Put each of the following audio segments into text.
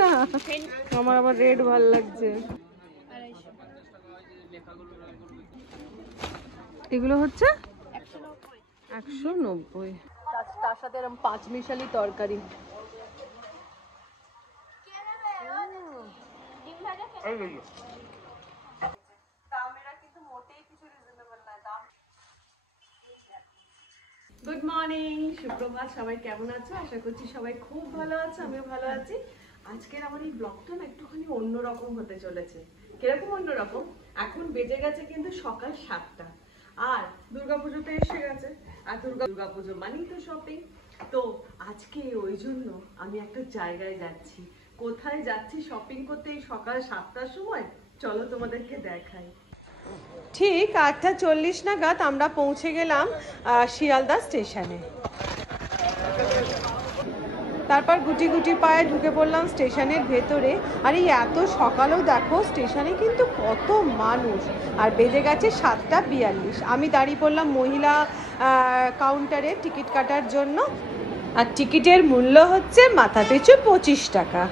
না আমার আবার রেড ভালো লাগছে। এগুলো হচ্ছে 190। তার সাথে এরকম 5 মিশালি তরকারি। গুড মর্নিং, সুপ্রভাত, সবাই কেমন আছো? আশা করছি সবাই খুব ভালো আছো, আমিও ভালো আছি। আজকের আমার এই ব্লগটা না একটুখানি অন্যরকম হতে চলেছে। কিরকম অন্যরকম? এখন বেজে গেছে কিন্তু সকাল 7টা, আর দুর্গাপুজোতে এসে গেছে। আর দুর্গাপুজো মানেই তো শপিং। তো আজকে ওই জন্য আমি একটা জায়গায় যাচ্ছি। কোথায় যাচ্ছি শপিং করতে এই সকাল 7টার সময়? চলো তোমাদেরকে দেখাই। ঠিক 8:40 নাগাদ আমরা পৌঁছে গেলাম শিয়ালদা স্টেশনে। তারপর গুটি গুটি পায়ে ঢুকে পড়লাম স্টেশনের ভেতরে। আর এই এত সকালেও দেখো স্টেশনে কিন্তু কত মানুষ। আর বেজে গেছে 7:42। আমি দাঁড়িয়ে পড়লাম মহিলা কাউন্টারে টিকিট কাটার জন্য। আর টিকিটের মূল্য হচ্ছে মাথা পিছু 25 টাকা।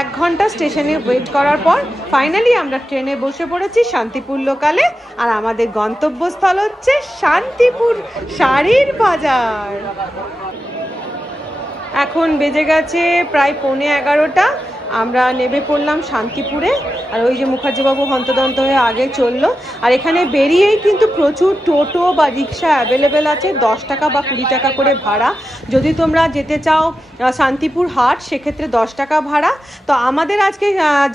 1 ঘন্টা স্টেশনে ওয়েট করার পর ফাইনালি আমরা ট্রেনে বসে পড়েছি শান্তিপুর লোকালে। আর আমাদের গন্তব্যস্থল হচ্ছে শান্তিপুর শাড়ির বাজার। এখন বেজে গেছে প্রায় 11:15। আমরা নেমে পড়লাম শান্তিপুরে। আর ওই যে মুখার্জিবাবু হন্তদন্ত হয়ে আগে চললো। আর এখানে বেরিয়েই কিন্তু প্রচুর টোটো বা রিক্সা অ্যাভেলেবেল আছে, 10 টাকা বা 20 টাকা করে ভাড়া। যদি তোমরা যেতে চাও শান্তিপুর হাট, সেক্ষেত্রে 10 টাকা ভাড়া। তো আমাদের আজকে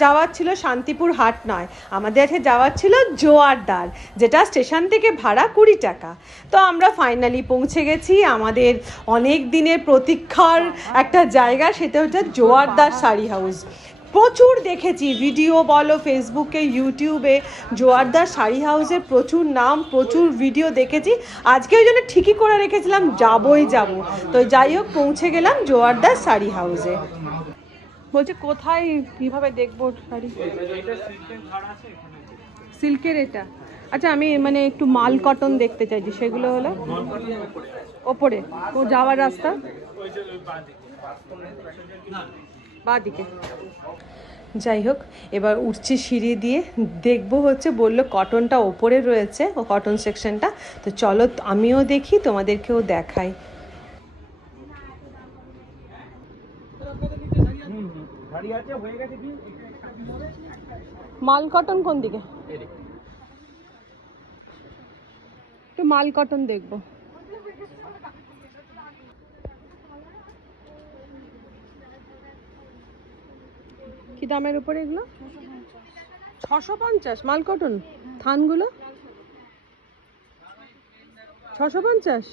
যাওয়ার ছিল শান্তিপুর হাট নয়, আমাদের আজকে যাওয়ার ছিল জোয়ারদার, যেটা স্টেশন থেকে ভাড়া 20 টাকা। তো আমরা ফাইনালি পৌঁছে গেছি আমাদের অনেক দিনের প্রতীক্ষার একটা জায়গা, সেটা হচ্ছে জোয়ারদার শাড়ি হাউস। প্রচুর দেখেছি ভিডিও বলো, ফেসবুকে, ইউটিউবে জোয়ারদার শাড়ি হাউসের প্রচুর নাম, প্রচুর ভিডিও দেখেছি। আজকে ওই জন্য ঠিকই করে রেখেছিলাম যাবই যাব। তো যাই হোক, পৌঁছে গেলাম জোয়ারদার শাড়ি হাউসে। বলছে কোথায় কিভাবে দেখবো শাড়ি? সিল্কের এটা? আচ্ছা, আমি মানে একটু মাল কটন দেখতে চাইছি, সেগুলো হলো ওপরে ও যাওয়ার রাস্তা বাঁদিকে। যাই হোক, এবার উঠছি সিঁড়ি দিয়ে, দেখবো হচ্ছে বললো কটনটা ওপরে রয়েছে, ও কটন সেকশনটা। তো চলো আমিও দেখি, তোমাদেরকেও দেখাই। মাল কটন কোন দিকে? একটু মাল কটন দেখবো। কি দামের উপরে এগুলো? 650 মাল কটন। থানগুলো 650।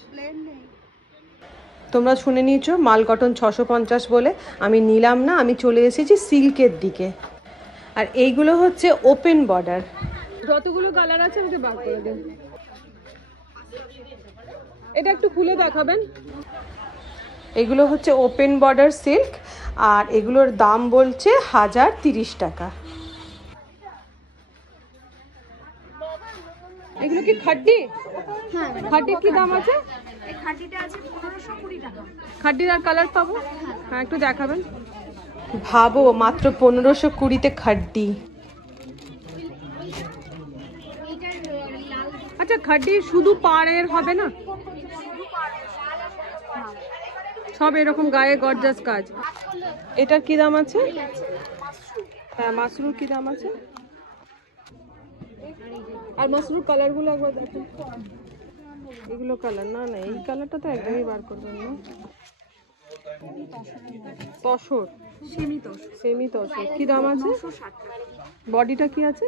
তোমরা শুনে নিয়েছো মাল কটন 650 বলে, আমি নিলাম না, আমি চলে এসেছি সিল্কের দিকে। আর এইগুলো হচ্ছে ওপেন বর্ডার। যতগুলো কালার আছে আমাকে বার করে দেন। এটা একটু খুলে দেখাবেন। এগুলো হচ্ছে ওপেন বর্ডার সিল্ক, আর এগুলোর দাম বলছে 1030 টাকা। এগুলো কি খাড্ডি? হ্যাঁ, খাড্ডির কি দাম আছে? এই খাড্ডিটা আছে 1520 টাকা। খাড্ডির আর কালার পাবো? হ্যাঁ, একটু দেখাবেন। ভাবো, মাত্র 1520-তে খাড্ডি। আচ্ছা, খাড্ডি শুধু পাড়ের হবে না? সব এরকম গায়ে গর্জাস কাজ। এটার কি দাম আছে? হ্যাঁ, মাশরুর কি দাম আছে? আর মাশরুর কালারগুলো একবার দেখুন। এগুলো কালার না, না এই কালারটা তো একদমই বার করবেন না। তসর, সেমি তসর কি দাম আছে? বডিটা কি আছে?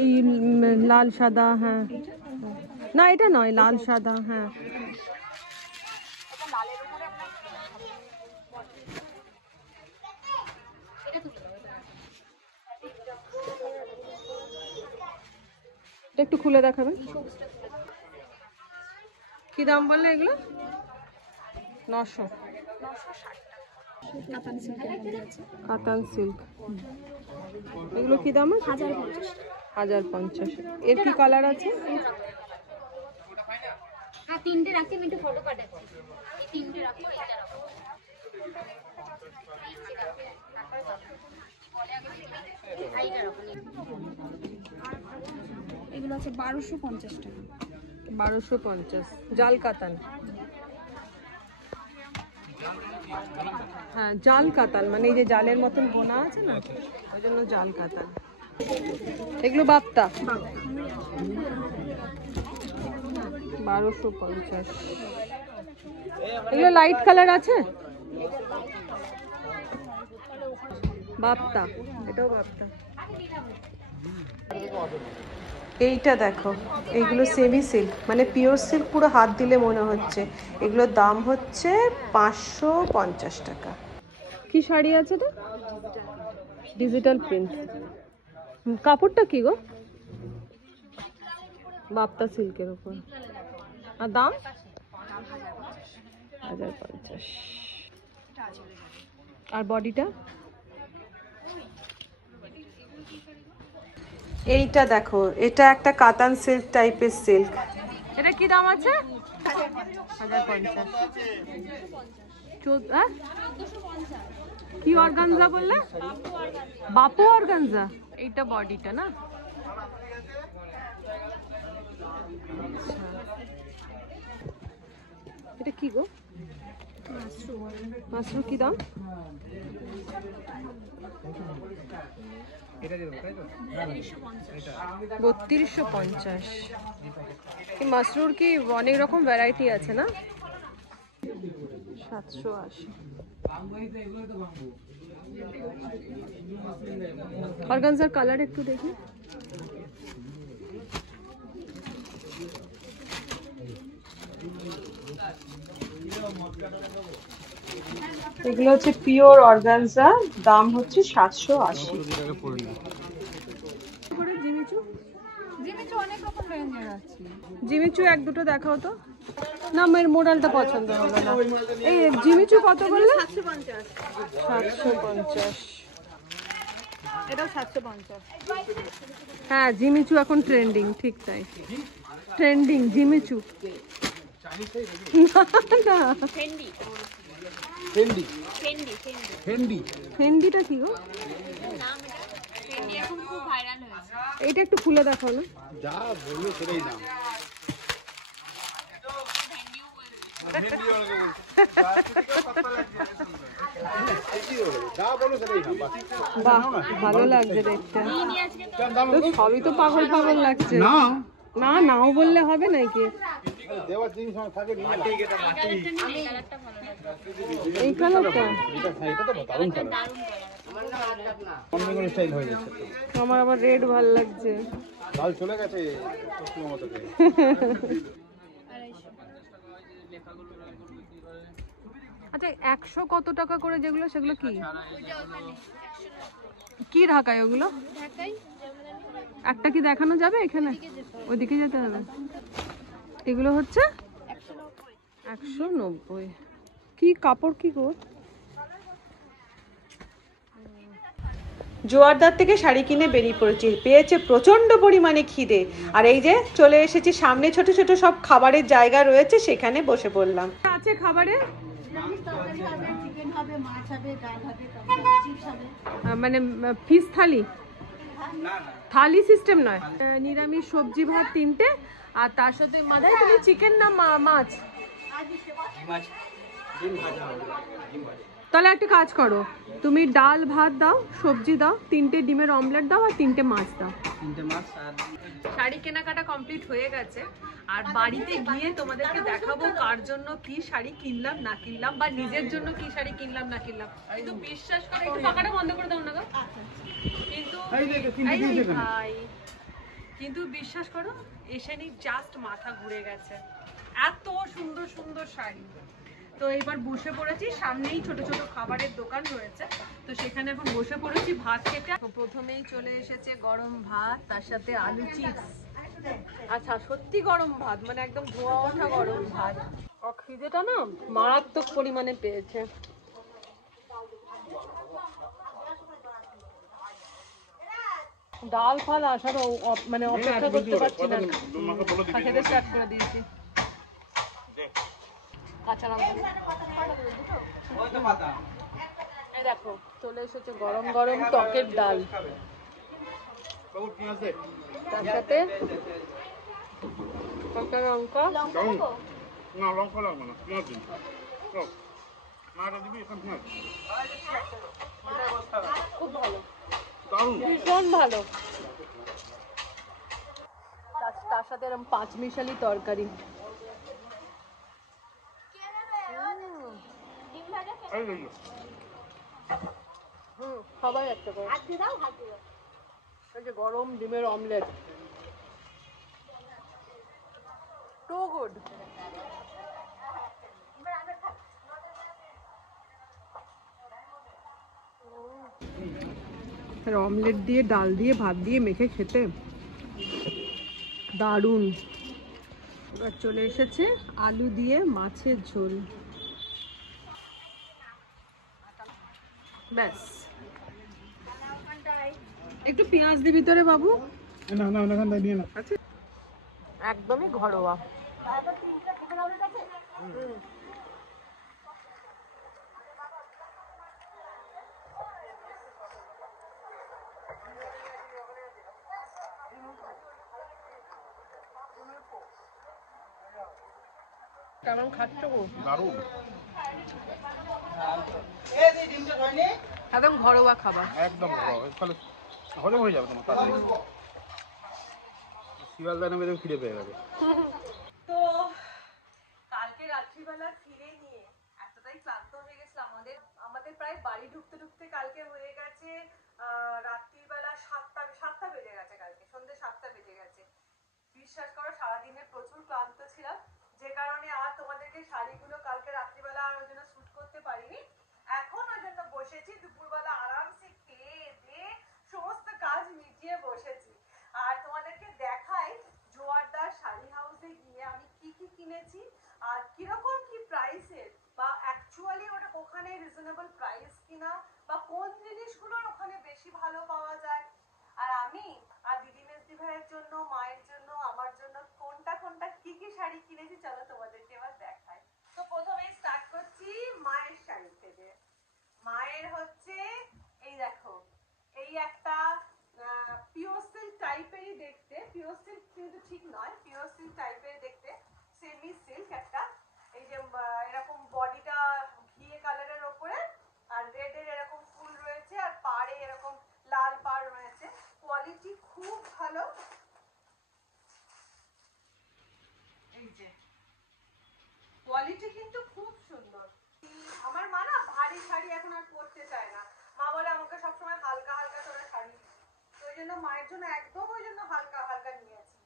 এই লাল সাদা, হ্যাঁ না এটা নয়, লাল সাদা, হ্যাঁ। একটু খুলে দেখাবেন। কি দাম বললে এগুলো? 900। কাতান সিল্ক, এগুলো কি দাম আছে? 1050। এর কি কালার আছে? হ্যাঁ, তিনটে রাখছি, আমি একটু ফটো পাঠাবো। এই তিনটে রাখো, এটা রাখো। এগুলো আছে 1250 টাকা। 1250 জাল কাতান। হ্যাঁ, জাল কাতান মানে এই যে জালের মতন বোনা আছে না, ওই জন্য জাল কাতান। এগুলো বাপ্তা 1250। এগুলো লাইট কালার আছে বাপ্তা, এটাও বাপ্তা। এইটা দেখো, এইগুলো সেমি সিল্ক মানে পিওর সিল্ক, পুরো হাত দিলে মনে হচ্ছে। এগুলোর দাম হচ্ছে 550 টাকা। কি শাড়ি আছে এটা? Digital print. কাপড়টা কি গো? বাপ্তা সিল্কের উপর। আর দাম 1050। আর বডিটা? এইটা দেখো, এটা একটা কাতান সিল্ক টাইপের সিল্ক। এটা কি দাম আছে? 1050। কি অর্গানজা বললে? বাপু অর্গানজা। এইটা বডিটা না? এটা কি গো? মাশরুম কি দাম? এটা দিয়ে দেবো, তাই তো? 3250। এই মাশরুর কি অনেক রকম ভ্যারাইটি আছে না? 780। অর্গানজার কালার একটু দেখি। এগুলো হচ্ছে পিওর অর্গানজা, দাম হচ্ছে 780। জিমিচু এক দুটো দেখাও তো। না, আমার মোডালটা পছন্দ হলো না। এই জিমিচু কত বললে? 750। এটাও 750। হ্যাঁ, জিমিচু এখন ট্রেন্ডিং, ঠিক তাই, ট্রেন্ডিং জিমিচু। না, ফেন্ডিটা কি গো? এটা একটু খুলে দেখাও না। যা বললো সেটাই দাম। বাহ, ভালো লাগছে দেখতে। তো সবই তো পাগল পাগল লাগছে। না, নাও বললে হবে নাকি? এই কালারটা আমার আবার রেড ভালো লাগছে। চলে গেছে। আচ্ছা, 100 কত টাকা করে যেগুলো, সেগুলো কি কি ঢাকায় ওগুলো? একটা কি দেখানো যাবে এখানে? ওইদিকে যেতে হবে। এগুলো হচ্ছে 190। কি কাপড় কি গো? জোয়ারদার থেকে শাড়ি কিনে বেরিয়ে পড়েছি, পেয়েছে প্রচন্ড পরিমাণে খিদে। আর এই যে চলে এসেছি সামনে, ছোট ছোট সব খাবারের জায়গা রয়েছে, সেখানে বসে পড়লাম। আছে খাবারে মানে ফিশ থালি, থালি সিস্টেম নয়, নিরামিষ সবজি ভাত 3টে, আর তার সাথে মাদাই তুমি চিকেন না মাছ? তাহলে একটা কাজ করো, তুমি ডাল ভাত দাও, সবজি দাও, 3টে ডিমের অমলেট দাও, আর 3টে মাছ দাও। শাড়ি কেনাকাটা কমপ্লিট হয়ে গেছে, আর বাড়িতে গিয়ে তোমাদেরকে দেখাবো কার জন্য কি শাড়ি কিনলাম না কিনলাম, বা নিজের জন্য কি শাড়ি কিনলাম না কিনলাম। কিন্তু বিশ্বাস করে, একটু পাখাটা বন্ধ করে দাও না গো। কিন্তু বিশ্বাস করো, এসে নি জাস্ট মাথা ঘুরে গেছে, এত সুন্দর সুন্দর শাড়ি। তো এবার বসে পড়েছি, সামনেই ছোট ছোট খাবারের দোকান রয়েছে, তো সেখানে এখন বসে পড়েছি ভাত খেতে। প্রথমেই চলে এসেছে গরম ভাত, তার সাথে আলু চিপস। আচ্ছা, সত্যি গরম ভাত, মানে একদম ধোয়া ওঠা গরম ভাত। খিদেটা না মারাত্মক পরিমাণে পেয়েছে। ডাল ফাল আসার মানে অপেক্ষা করতে পারছি না, খেতে স্টার্ট করে দিয়েছি। কাঁচা লঙ্কা এই দেখো চলে এসেছে গরম গরম টকের ডাল, তার সাথে কাঁচা লঙ্কা। না লঙ্কা লাগবে না, পেঁয়াজ দিন। দিবি এখন পেঁয়াজ। খুব ভালো, দারুণ। ভীষণ ভালো। তার সাথে এরকম পাঁচমিশালি তরকারি। সবাই একটা করে এই যে গরম ডিমের অমলেট, টু গুড। অমলেট দিয়ে ডাল দিয়ে ভাত দিয়ে মেখে খেতে দারুণ। এবার চলে এসেছে আলু দিয়ে মাছের ঝোল, ব্যাস। একটু পেঁয়াজ দিবি তোরে বাবু। না না ওখান থেকে নিয়ে না। আচ্ছা একদমই ঘরোয়া। কেমন খাচ্ছ গো? দারুণ। একদম ঘরোয়া খাবার, একদম তাহলে হজম হয়ে যাবে তোমার তাড়াতাড়ি। শিয়ালদা নেমে দেখে খিদে পেয়ে গেছে। তো কালকে রাত্রিবেলা ফিরে নিয়ে এতটাই ক্লান্ত হয়ে গেছিলাম, আমাদের আমাদের প্রায় বাড়ি ঢুকতে ঢুকতে কালকে হয়ে গেছে রাত্রিবেলা 7টা বেজে গেছে, কালকে সন্ধ্যে 7টা বেজে গেছে। বিশ্বাস করো সারাদিনে প্রচুর ক্লান্ত ছিলাম, যে কারণে আর তোমাদেরকে শাড়িগুলো কালকে রাত্রিবেলা আর ওই জন্য শ্যুট করতে পারিনি। এখন ওই জন্য বসেছি দুপুরবেলা আরামসে খেয়ে দিয়ে সমস্ত কাজ মিটিয়ে বসেছি। আর তোমাদেরকে দেখাই জোয়ারদার শাড়ি হাউসে গিয়ে আমি কি কি কিনেছি আর কিরকম কি প্রাইসের, বা অ্যাকচুয়ালি ওটা ওখানে রিজনেবল প্রাইস কিনা, বা কোন জিনিসগুলোর ওখানে বেশি ভালো পাওয়া যায়। আর আমি আর দিদি মেজদি ভাইয়ের জন্য, মায়ের জন্য, আমার জন্য কোনটা কোনটা কি কি শাড়ি কিনেছি চলো তোমাদেরকে এবার দেখাই। তো প্রথমেই স্টার্ট করছি মায়ের শাড়ি থেকে। মায়ের হচ্ছে এই দেখো, এই একটা পিওর সিল্ক টাইপেরই দেখতে, পিওর সিল্ক কিন্তু ঠিক নয়, পিওর সিল্ক টাইপের দেখতে, সেমি সিল্ক একটা। এই যে এরকম বডিটা ঘিয়ে কালারের ওপরে আর রেডের এরকম ফুল রয়েছে, আর পাড়ে এরকম লাল পাড় রয়েছে। কোয়ালিটি খুব ভালো। এই যে কোয়ালিটি কিন্তু খুব সুন্দর। আমার মা না ভারী শাড়ি এখন আর পরতে চায় না, মা বলে আমাকে সবসময় হালকা হালকা করে শাড়ি, তো ওই জন্য মায়ের জন্য একদম ওই জন্য হালকা হালকা নিয়েছি।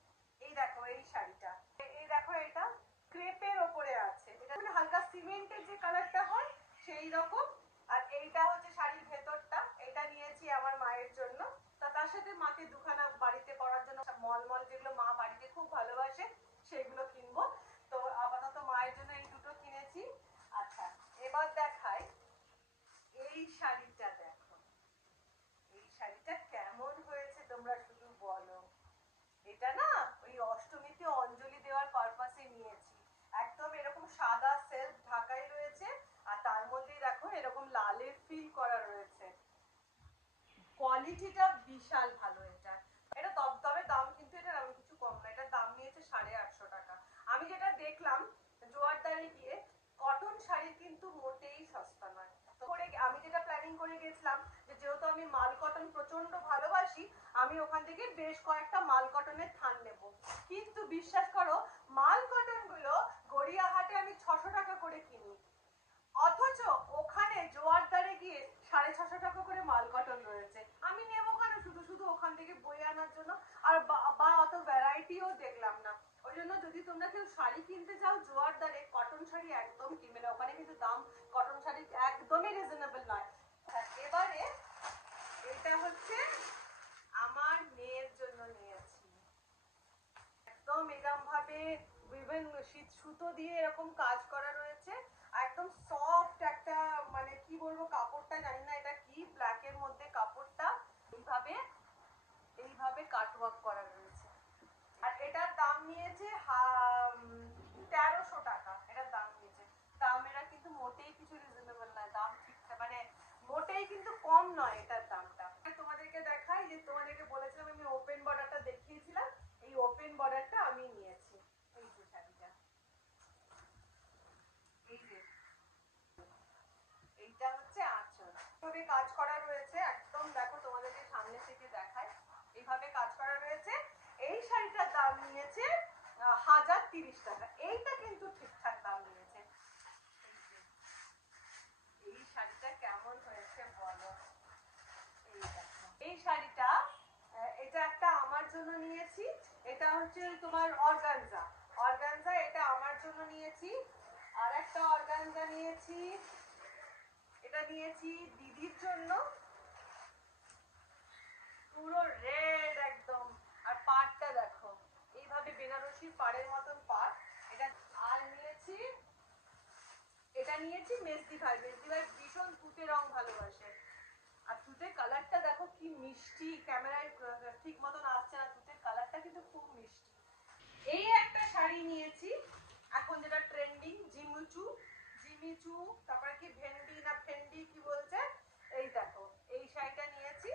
এই দেখো এই শাড়িটা, এই দেখো এটা ক্রেপের ওপরে আছে, এটা মানে হালকা সিমেন্টের যে কালারটা হয় সেই রকম। আর এইটা হচ্ছে শাড়ির ভেতরটা, এটা নিয়েছি আমার মায়ের জন্য। তার সাথে মাকে দুখানা বাড়িতে পরার জন্য মলমল যেগুলো মা বাড়িতে খুব ভালোবাসে সেগুলো কিনবো। তো আপাতত মায়ের জন্য এই দুটো কিনেছি। আচ্ছা এবার দেখাই এই শাড়িটা, দেখো এই শাড়িটা কেমন হয়েছে তোমরা শুধু বলো। এটা না ওই অষ্টমীতে অঞ্জলি দেওয়ার পারপাসে নিয়েছি। একদম এরকম সাদা সেলফ ঢাকাই রয়েছে, আর তার মধ্যে দেখো এরকম লালের ফিল করা রয়েছে। কোয়ালিটিটা বিশাল ভালো। এটা এটা তবে দাম কিন্তু এটা আমি কিছু কম না, এটার দাম নিয়েছে 850 টাকা। আমি যেটা দেখলাম জোয়ারদারে গিয়ে কটন শাড়ি কিন্তু মোটেই সস্তা নয়। তো আমি যেটা প্ল্যানিং করে গেছিলাম যে যেহেতু আমি মাল কটন প্রচন্ড ভালোবাসি, আমি ওখান থেকে বেশ কয়েকটা মাল কটনের থান নেব। কিন্তু বিশ্বাস করো মাল কটন গুলো গড়িয়াহাটে আমি 600 টাকা করে কিনি, অথচ ওখানে জোয়ারদারে গিয়ে 650 টাকা করে মাল কটন রয়েছে। আমি নেবো কেন শুধু শুধু ওখান থেকে বয়ে আনার জন্য, আর বা অত ভ্যারাইটিও দেখলাম না। ওই জন্য যদি তোমরা কেউ শাড়ি কিনতে চাও জোয়ারদারে, কটন শাড়ি একদম কিনবে না, ওখানে কিন্তু দাম কটন শাড়ি একদমই রিজনেবল নয়। এবারে এটা হচ্ছে আমার মেয়ের জন্য নিয়েছি, একদম এরকম ভাবে বিভিন্ন সুতো দিয়ে এরকম কাজ করা রয়েছে, একদম সফট একটা, মানে কি বলবো কাপড়টা জানি না এটা কি, ব্ল্যাকের মধ্যে কাপড়টা এইভাবে এই নয় এটার দামটা। তোমাদেরকে দেখাই, যে তোমাদেরকে বলেছিলাম আমি ওপেন বর্ডারটা দেখিয়েছিলাম, এই ওপেন বর্ডারটা আমি নিয়েছি। এই যে শাড়িটা, এই যে এইটা হচ্ছে আঁচল, এইভাবে কাজ করা রয়েছে একদম। দেখো তোমাদেরকে সামনে থেকে দেখায়, এইভাবে কাজ করা রয়েছে। এই শাড়িটার দাম নিয়েছে 1030 টাকা। এইটা কিন্তু ঠিকঠাক দাম নিয়েছে। এই শাড়িটা কেমন হয়েছে বলো? এই দেখো, এই শাড়িটা এটা একটা আমার জন্য নিয়েছি। এটা হচ্ছে তোমার অর্গানজা, অর্গানজা, এটা আমার জন্য নিয়েছি। আর একটা অর্গানজা নিয়েছি, এটা নিয়েছি দিদির জন্য, পুরো রেড একদম। আর পাড়টা দেখো, এইভাবে বেনারসি পাড়ের মতন পাড় এটা। আর নিয়েছি, এটা নিয়েছি মেজদি ভাই। মেজদি ভাই ভীষণ তুতে রং ভালোবাসে। আর তুতের কালারটা দেখো কি মিষ্টি, ক্যামেরায় ঠিক মতন আসছে না, তুতের কালারটা কিন্তু খুব মিষ্টি। এই একটা শাড়ি নিয়েছি এখন যেটা ট্রেন্ডিং, জিমিচু, জিমিচু, তারপরে কি ভেন্ডি না ফেন্ডি কি বলছে, এই দেখো এই শাড়িটা নিয়েছি।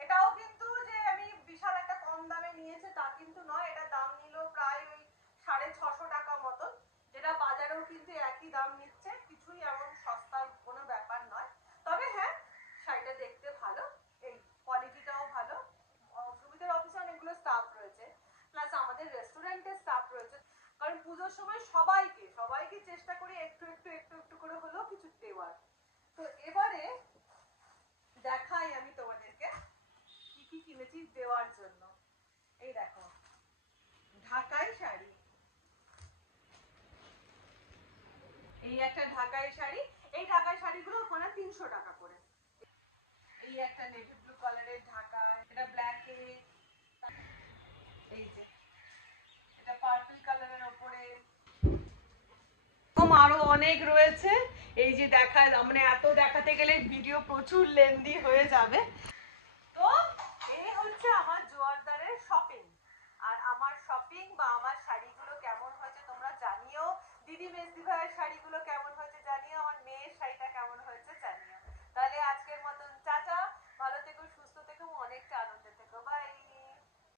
এটাও কিন্তু যে আমি বিশাল একটা কম দামে নিয়েছে তা কিন্তু নয়, এটা দাম নিল প্রায় ওই 650 টাকা মতন, যেটা বাজারেও কিন্তু একই দাম নিচ্ছে, কিছুই এমন সস্তা কোনো ব্যাপার নয়। তবে হ্যাঁ, শাড়িটা দেখতে ভালো, এই কোয়ালিটিটাও ভালো। সুমিতের অফিসে অনেকগুলো স্টাফ রয়েছে, প্লাস আমাদের রেস্টুরেন্টের স্টাফ রয়েছে, কারণ পুজোর সময় সবাইকে সবাইকে চেষ্টা করি একটু একটু একটু একটু করে হলেও কিছু দেওয়ার। তো এবারে দেখাই আমি তোমাদেরকে কি কি কিনেছি দেওয়ার জন্য। এই দেখো, ঢাকাই শাড়ি, এই একটা ঢাকাই শাড়ি। এই ঢাকাই শাড়িগুলো ওখানে 300 টাকা করে। এই একটা নেভি ব্লু কালারের ঢাকা, এটা ব্ল্যাকে, এই যে এটা পার্পল কালারের উপরে, আরো অনেক রয়েছে। এই যে দেখায়, মানে এত দেখাতে গেলে ভিডিও প্রচুর লেন্দি হয়ে যাবে। তো এই হচ্ছে আমার জোয়ারদারের শপিং। আর আমার শপিং বা আমার শাড়িগুলো কেমন হয়েছে তোমরা জানিও। দিদি মেজদি ভাইয়ের শাড়িগুলো